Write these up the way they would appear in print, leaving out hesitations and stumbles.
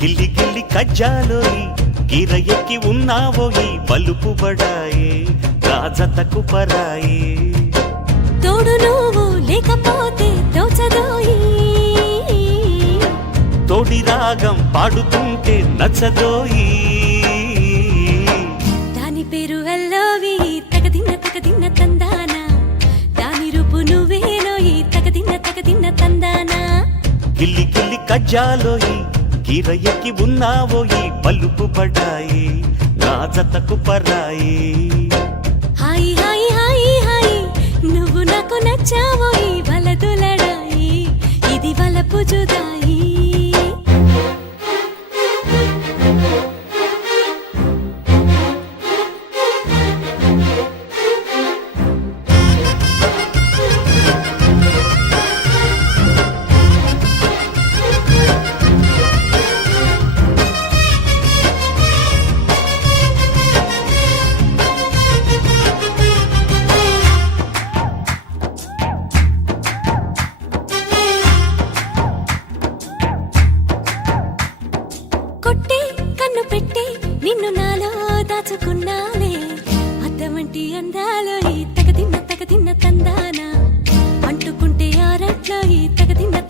గిల్లి గిల్లి కజ్జాలోయి గిర ఎక్కి ఉన్నావోయి బలుపు బడాయే రాజతకు పరాయే తోడు నువ్వు లేకపోతే తోచదోయి తోడి రాగం పాడుతుంటే నచ్చదోయి దాని పేరు అల్లోవి తగదిన్న తందానా దాని రూపు నువ్వేనోయి తగదిన్న తందానా గిల్లి గిల్లి కజ్జాలోయి గిర ఎక్కి ఉన్నావోయి బలుపు బడాయే రాజతకు పరాయే హాయి హాయి హాయి హాయి నువ్వు నాకు నచ్చావోయి వలదులడాయి ఇది వలపు జుదాయి కొట్టే కన్ను పెట్టే నిన్ను నాలో దాచుకున్నానే అద్దమంటి అందాలో ఈ తగదిన్న తందానా అంటుకుంటే ఆరట్లో ఈ తగదిన్న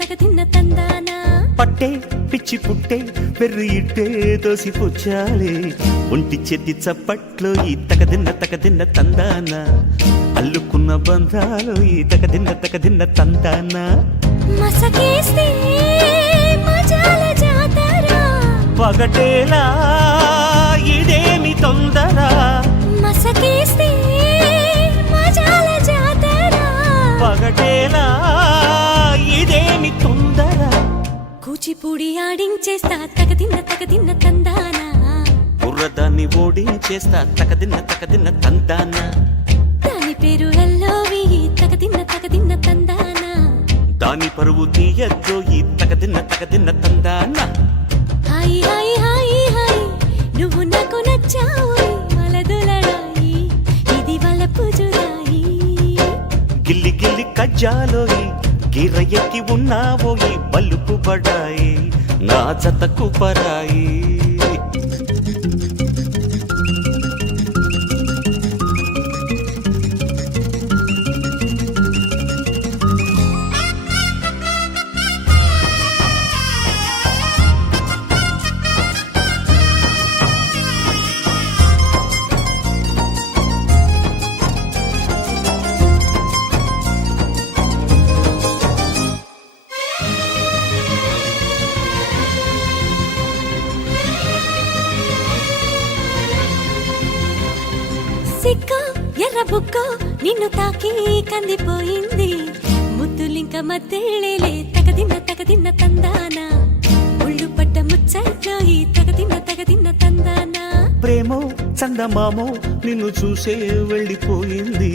తందానా పట్టే పిచ్చి పుట్టే పెర్రు ఇట్టే దోసి పుచ్చాలే ఒంటి చేతి చప్పట్లో ఈ తగదిన్న తందాన అల్లుకున్న బంధాలు ఈ తగదిన్న తందాన మసకేస్తే మజాల జాతర పగటేలా ఇదేమి తొందర మసకేస్తే మజాల జాతర పగటేలా ఇదేమి తొందర కూచిపూడి ఆడించేస్తా తగదిన్న తందానా బుర్రదాన్ని ఓడించేస్తా తగదిన్న తందాన దాని పేరు అల్లోవి తగదిన్న తందానా దాని పరువు తీయద్దో ఈ తగదిన్న తందాన హాయి హాయి హాయి హాయి నువ్వు నాకు నచ్చావు వలదులడాయి ఇది వలపు జుదాయి గిల్లి గిల్లి కజ్జాలోయి గిర ఎక్కి ఉన్నావోయి బలుపు బడాయి నా జతకు పరాయి సిక్కు ఎర్ర బుక్కు నిన్ను తాకి కందిపోయింది ముద్దులింక మద్దెళ్ళేలే తగదిన్న తందానా ఒళ్ళు పడ్డ ముచ్చట్లో ఈ తగదిన్న తందానా ప్రేమో చందమామో నిన్ను చూసే వెళ్ళిపోయింది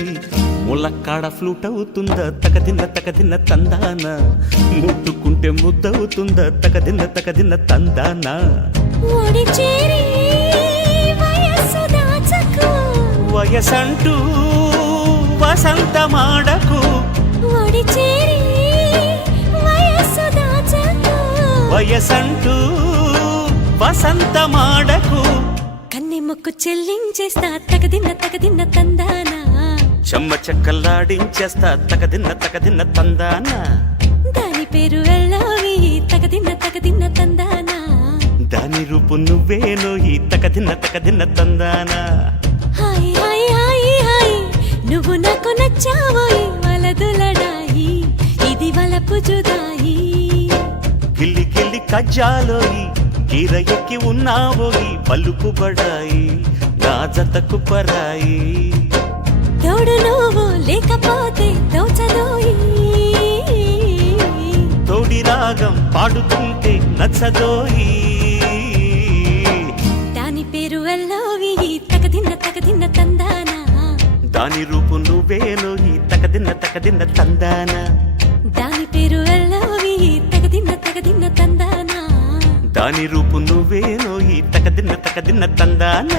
ములక్కాడ ఫ్లూట్ అవుతుందా తగదిన్న తందాన ముట్టుకుంటే ముద్దవుతుందా తగదిన్న తందాన ఓడి చేరి వయస్సు దాచకు వయసంటూ వసంతమాడకు ఓడి చేరి వయస్సు దాచకు వయసంటూ వసంతమాడకు కన్నె మొక్కు చెల్లించేస్తా తగదిన్న తందానా చెమ్మ చెక్కల్లాడించేస్తా తగదిన్న తందాన దాని పేరు వెళ్ళవి తగదిన్న తందానా దాని రూపు నువ్వేనో ఈ తగదిన్న తందాన హాయి హాయి హాయి హాయి నువ్వు నాకు నచ్చావోయి వలదులడాయి ఇది వలపు జుదాయి గిల్లి గిల్లి కజ్జాలోయి గిర ఎక్కి ఉన్నావోయి పలుకు బడాయి నా జతకు పరాయి తోడు నువ్వు లేకపోతే తోచదోయి తోడి రాగం పాడుతుంటే నచ్చదోయి దాని పేరు అల్లోవి తగదిన్న తందానా దాని రూపు నువ్వేనో ఈ తగదిన్న తందాన దాని పేరు అల్లోవి తగదిన్న తందానా దాని రూపు నువ్వేనో ఈ తగదిన్న తందాన